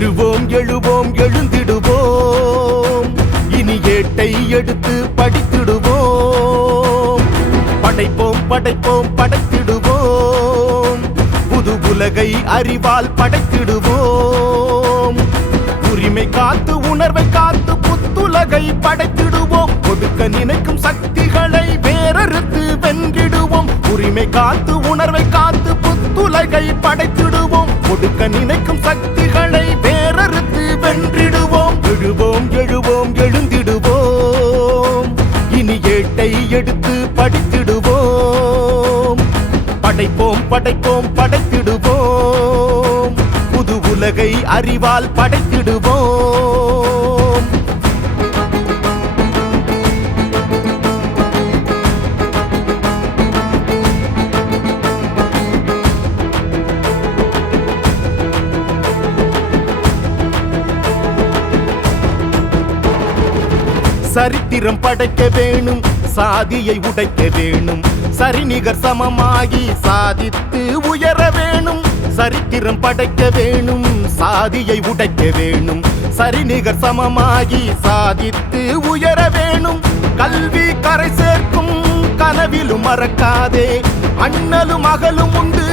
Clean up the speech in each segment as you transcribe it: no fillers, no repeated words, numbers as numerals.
எழுவோம் எழுவோம் எழுந்திடுவோம், இனி ஏட்டை எடுத்து படித்திடுவோம். படைப்போம் படைப்போம் படைத்திடுவோம், புது உலகை அறிவால் படைத்திடுவோம். உரிமை காத்து உணர்வை காத்து புத்துலகை படைத்திடுவோம். கொடுக்க நினைக்கும் சக்திகளை வேறறுத்து வென்றிடுவோம். உரிமை காத்து உணர்வை காத்து புத்துலகை படைத்திடுவோம். கொடுக்க நினைக்கும் சக்திகளை வேறறுத்து வென்றிடுவோம். எழுவோம் எழுவோம் எழுந்திடுவோம், இனி ஏட்டை எடுத்து படித்திடுவோம். படைப்போம் படைப்போம் படைத்திடுவோம், புது உலகை அறிவால் படைத்திடுவோம். சரித்திரம் படைக்க வேணும், சாதியை உடைக்க வேணும். சரிநிகர் சமமாகி சாதித்து உயர வேணும். சரித்திரம் படைக்க வேணும், சாதியை உடைக்க வேணும். சரிநிகர் சமமாகி சாதித்து உயர வேணும். கல்வி கரை சேர்க்கும் கனவிலும் மறக்காதே, அண்ணலும் அகலும் உண்டு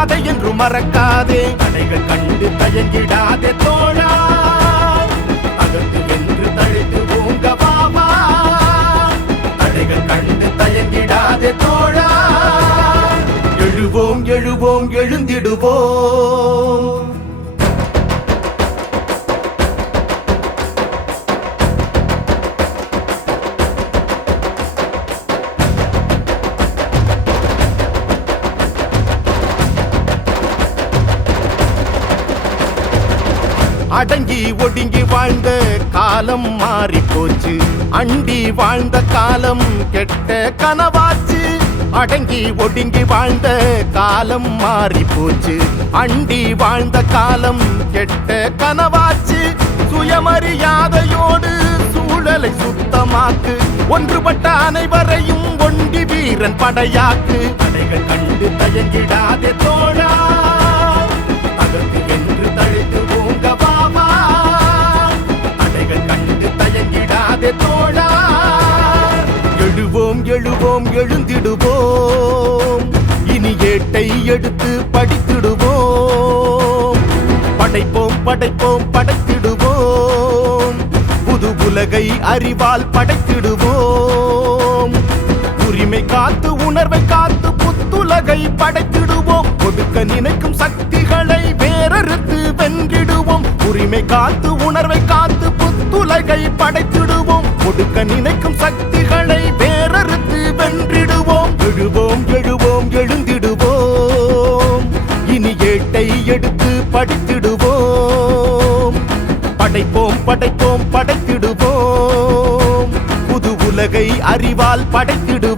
அதை என்று மறக்காதே. தடைகள் கண்டு தயங்கிடாதே தோழா, அகத்து வென்று தழைத்து ஓங்க பாபா. தடைகள் கண்டு தயங்கிடாதே தோழா, எழுவோம் எழுவோம் எழுந்திடுவோம். அடங்கி ஒடுங்கி வாழ்ந்த காலம் மாறி போச்சு, அண்டி வாழ்ந்த காலம் கெட்ட கனவாச்சு. அடங்கி ஒடுங்கி வாழ்ந்த காலம் மாறி போச்சு, அண்டி வாழ்ந்த காலம் கெட்ட கனவாச்சு. சுயமரியாதையோடு சூழலை சுத்தமாக்கு, ஒன்றுபட்ட அனைவரையும் ஒண்டி வீரன் படையாக்கு. தடைகள் கண்டு தயங்கிடாதே தோழா, அகத்து வென்று தழைத்து ஓங்க பாபா. தடைகள் கண்டு தயங்கிடாதே தோழா, எழுவோம் எழுவோம் எழுந்திடுவோம், இனி ஏட்டை எடுத்து படித்திடுவோம். படைப்போம் படைப்போம் படைத்திடுவோம், புது உலகை அறிவால் படைத்திடுவோம். உரிமை காத்து உணர்வை காத்து புத்துலகை படைத்திடுவோம். கொடுக்க நினைக்கும் சக்திகளை வேறறுத்து வென்றிடுவோம். உரிமை காத்து உணர்வை காத்து புத்துலகை படைத்திடுவோம். கொடுக்க நினைக்கும் சக்திகளை வேறறுத்து வென்றிடுவோம். எழுவோம் எழுவோம் எழுந்திடுவோம், இனி ஏட்டை எடுத்து படித்திடுவோம். படைப்போம் படைப்போம் படைத்திடுவோம், புது உலகை அறிவால் படைத்திடுவோம்.